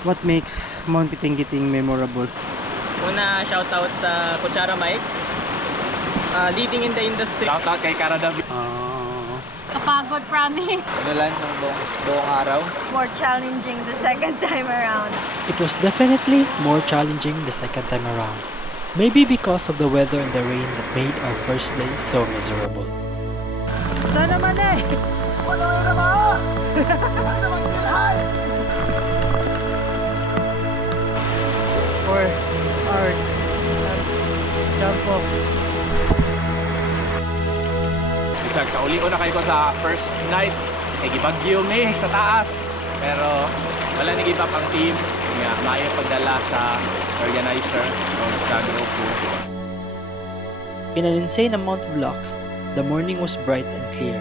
What makes Mount Kiting-Giting memorable? Una, shoutout sa Kutsara Mike. Leading in the industry. Shoutout kay Karadavi. Kapagod, promise. Ano lang, buong araw. More challenging the second time around. It was definitely more challenging the second time around. Maybe because of the weather and the rain that made our first day so miserable. Sana man eh! 4 hours. Jump off. Nagkauli-o na kayo ko sa first night. Nagibagyo me sa taas. Pero wala nag-give up ang team. Nga, maayo pagdala sa organizer o sa grupo. In an insane amount of luck, the morning was bright and clear.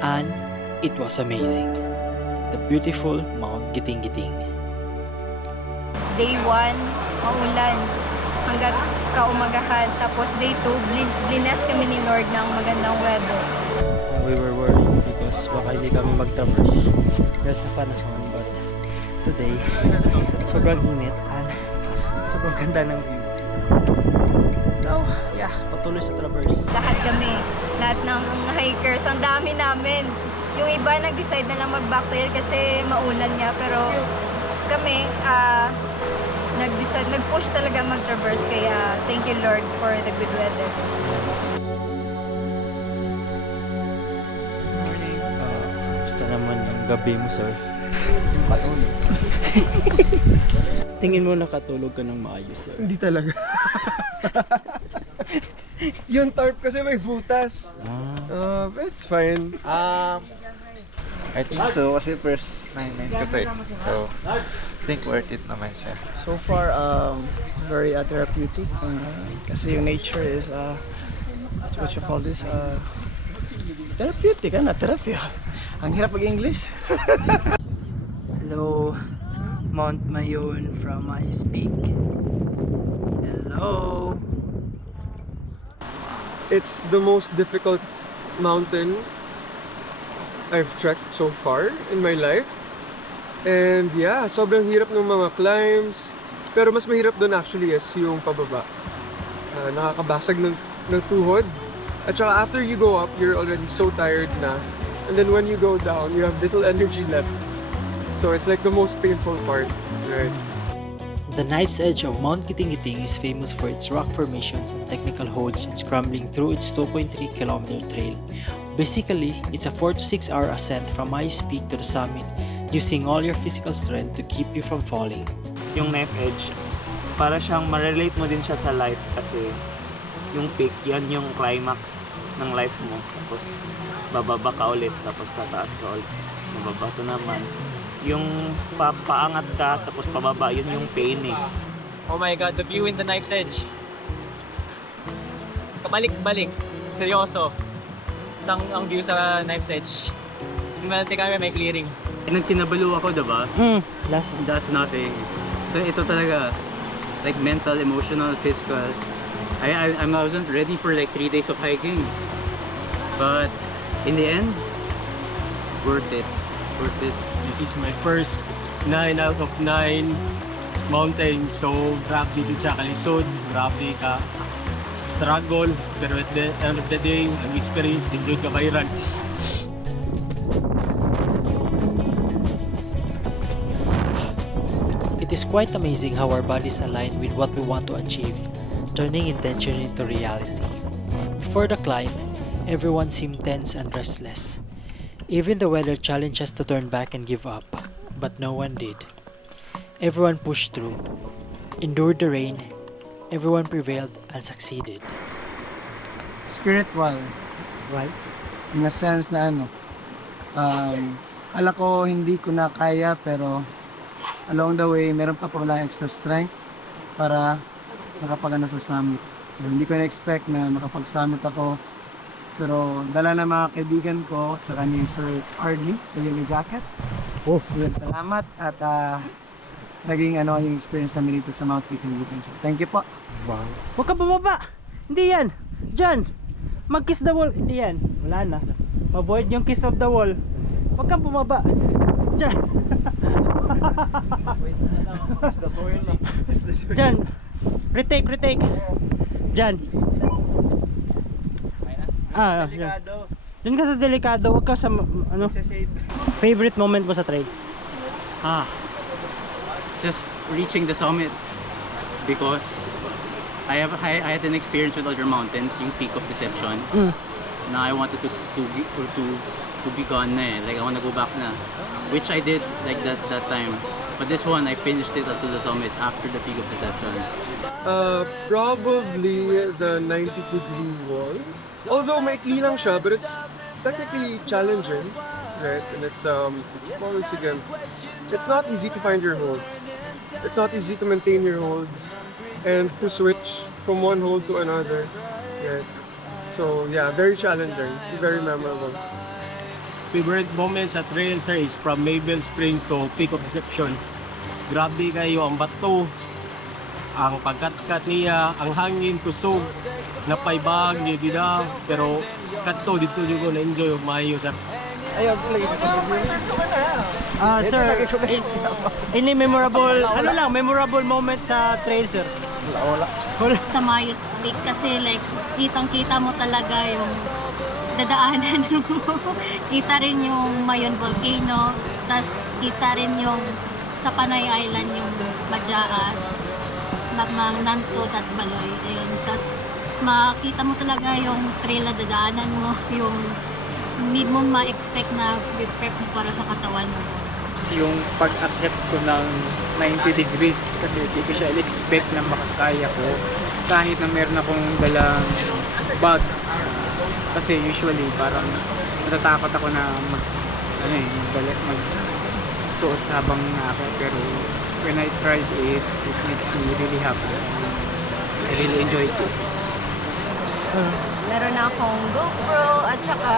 And it was amazing. The beautiful Mount Kiting-Giting. Day 1, maulan. Hanggang kaumagahan. Tapos day 2, blines kami ni Lord ng magandang weather. We were worried because baka hindi kami mag-traverse dahil sa panahon, but today sobrang init and sobrang ganda ng view. So yeah, patuloy sa traverse. Lahat kami, lahat ng hikers, ang dami namin. Yung iba nag-decide na lang mag-backtrail kasi maulan nga, pero kami nag-push talaga mag-traverse, kaya thank you Lord for the good weather. Basta naman ang gabi mo, sir. Tingin mo nakatulog ka ng maayos, sir? Hindi talaga. Yung tarp kasi may butas. But it's fine. I think so kasi first 9 ko to eh. So, I think worth it naman siya. So far, very therapeutic. Kasi yung nature is, what you call this? Therapeutic, therapy. Ang hirap mag-English. Hello, Mount Mayon from Ice Peak. Hello. It's the most difficult mountain I've trekked so far in my life. And yeah, sobrang hirap ng mga climbs. Pero mas mahirap doon actually is yung pababa. Nakakabasag ng tuhod. At saka after you go up, you're already so tired na. And then when you go down, you have little energy left. So it's like the most painful part, right? The knife's edge of Mount Kiting-Giting is famous for its rock formations and technical holds in scrambling through its 2.3-kilometer trail. Basically, it's a 4 to 6 hour ascent from Ice Peak to the summit, using all your physical strength to keep you from falling. Yung knife edge, para siyang ma-relate mo din siya sa life kasi yung peak, yan yung climax ng life mo. Tapos bababa ka ulit, tapos tataas ka ulit. Bababa to naman. Yung paangat ka, tapos pababa, yun yung pain eh. Oh my God, the view in the knife's edge. Kabalik-balik, seryoso. Isang ang view sa knife's edge. Sinumalte kami, may clearing. Nagkinabalo ako, diba? Last That's nothing. Ito talaga, like mental, emotional, physical. I wasn't ready for like 3 days of hiking. But in the end, worth it. Worth it. This is my first 9 out of 9 mountain. So, grabe din siya kalisod, grabe ka struggle, pero at the end of the day, ang experience, enjoy ka viral. It is quite amazing how our bodies align with what we want to achieve, turning intention into reality. Before the climb, everyone seemed tense and restless. Even the weather challenged us to turn back and give up, but no one did. Everyone pushed through, endured the rain, everyone prevailed and succeeded. Spiritual, right? In a sense na ala ko hindi ko na kaya, pero along the way meron pa pala extra strength para makapagana sa summit. So hindi ko na-expect na makapag-summit ako, pero dala ng mga kaibigan ko at saka ni Sir Arlie, yung jacket. So salamat at naging yung experience namin dito sa Mount Kiting-Giting. So thank you po. Wow. Huwag ka bumaba! Hindi yan! Diyan! Mag-kiss the wall! Hindi yan. Wala na. Avoid yung kiss of the wall. Huwag kang bumaba. Diyan! Jan, retake. Jan. Yan. Diyan ka sa delikado, huwag ka sa ano. Favorite moment mo sa trail? Just reaching the summit because I had an experience with other mountains, yung Peak of Deception. Now I wanted to be gone na eh. Like I want to go back na, which I did like that time. But this one I finished it up to the summit after the Peak of Deception. Probably the 90-degree wall. Although maikli lang siya, but it's technically challenging, right? And it's always again, it's not easy to find your holds. It's not easy to maintain your holds and to switch from one hold to another, right? So yeah, very challenging, very memorable. Favorite moment sa trail, sir, is from Maybell Spring to Peak of Deception. Grabe kayo ang bato, ang pagkat-kat niya, ang hangin, kusog, napaybag, hindi na, pero kadto dito ko na-enjoy yung mayo, sir. Sir, any memorable, memorable moment sa trail, sir? Wala. Sa Mayos Peak kasi like kitang-kita mo talaga yung dadaanan mo. Kita rin yung Mayon Volcano, tas kita rin yung sa Panay Island yung Majaas, Nantut at Baloy. Tas makita mo talaga yung trail na dadaanan mo, yung need mong ma-expect na prep mo para sa katawan mo. Yung pag-attempt ko ng 90 degrees kasi hindi ko siya expect na makakaya ko kahit na meron akong dalang bag kasi usually parang natatakot ako na magsuot habang ako, pero when I tried it, it makes me really happy. I really enjoyed it. Meron na akong GoPro at saka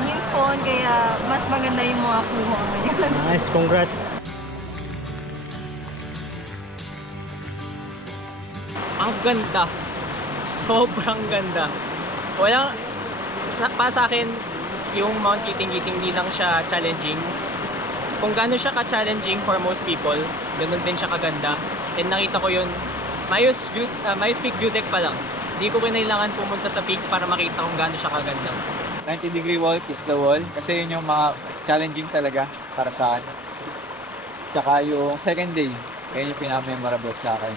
new phone, kaya mas maganda yung mga kuha ngayon. Nice, congrats. Ang ganda. Sobrang ganda. Para sa akin, yung Mount Kiting-Kiting di lang siya challenging. Kung gaano siya ka-challenging for most people, ganun din siya kaganda. And nakita ko yun, Mayos Peak View Deck pa lang. Hindi ko kailangan pumunta sa peak para makita kung gaano siya kaganda. 90-degree wall is the wall kasi yun yung mga challenging talaga para sa akin. Tsaka yung second day, yun yung pinaka-memorable sa akin.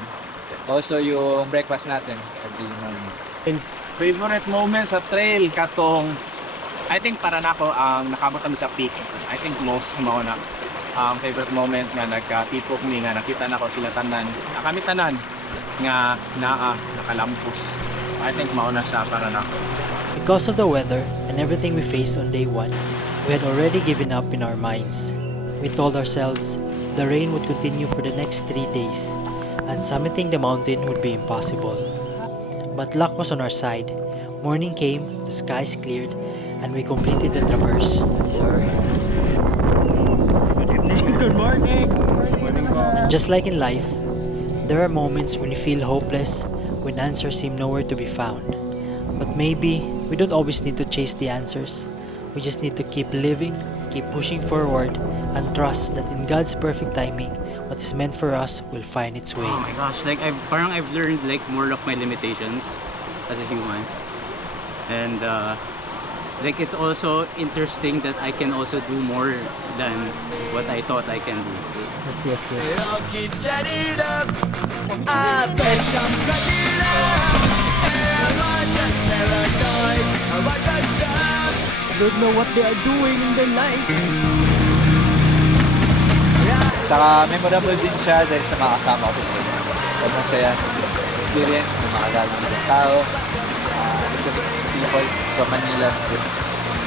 Also yung breakfast natin at the morning. Favorite moment sa trail katong I think para nako ang nakabot kami sa peak. I think most mao na ang favorite moment nga nagkatipok mi nga nakita nako sila tanan. Kami tanan nga nakalampos. I think mao na siya para nako. Because of the weather and everything we faced on day 1, we had already given up in our minds. We told ourselves the rain would continue for the next 3 days and summiting the mountain would be impossible. But luck was on our side. Morning came, the skies cleared, and we completed the traverse. Sir. Good evening. Good morning. And just like in life, there are moments when you feel hopeless, when answers seem nowhere to be found. But maybe we don't always need to chase the answers. We just need to keep living, keep pushing forward, and trust that in God's perfect timing, what is meant for us will find its way. Oh my gosh, like I've learned like more of my limitations as a human. And like it's also interesting that I can also do more than what I thought I can do. Yes. I don't know what they are doing in the night. Saka memorable din siya dahil sa mga kasama ko. Sobrang saya experience ng mga gagawin tao, people from Manila.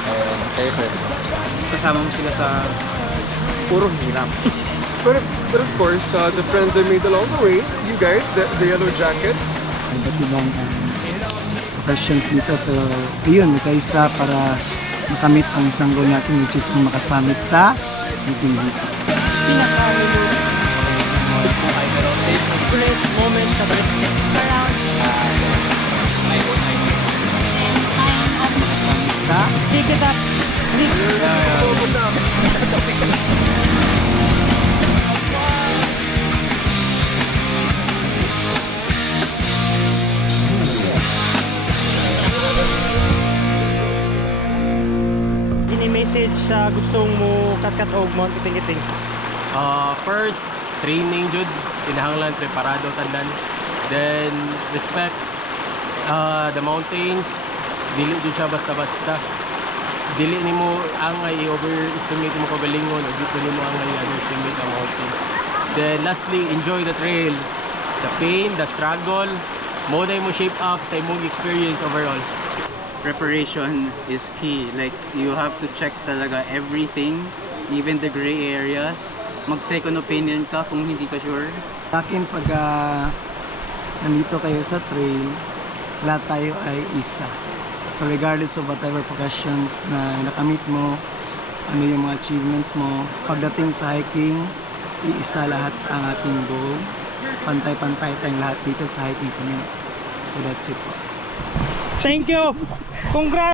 And kayo sir. Kasama mo sila sa puro hirap. But of course, the friends I made along the way, you guys, the Yellow Jackets. Iba't ibang questions dito, pero yun, kaysa para makamit ang isang goal natin, which is ang makasamit sa Kiting-Kiting. Favorite moment sa trip? Sa Check it up. sa gustong mo kat-kat og Mount Kiting-Kiting? First, training jud, kinahanglan preparado tandan. Then respect the mountains. Dili jud siya basta-basta. Dili nimo ang i-overestimate mo kagalingon, o dili nimo ang i-underestimate ang mountains. Then lastly, enjoy the trail. The pain, the struggle, mo na mo shape up sa imong experience overall. Preparation is key. Like, you have to check talaga everything, even the gray areas. Mag-second opinion ka kung hindi ka sure. Sa akin, pag nandito kayo sa trail, lahat tayo ay isa. So regardless of whatever professions na nakamit mo, ano yung mga achievements mo, pagdating sa hiking, iisa lahat ang ating goal. Pantay-pantay tayong lahat dito sa hiking community. So that's it po. Thank you! Congrats!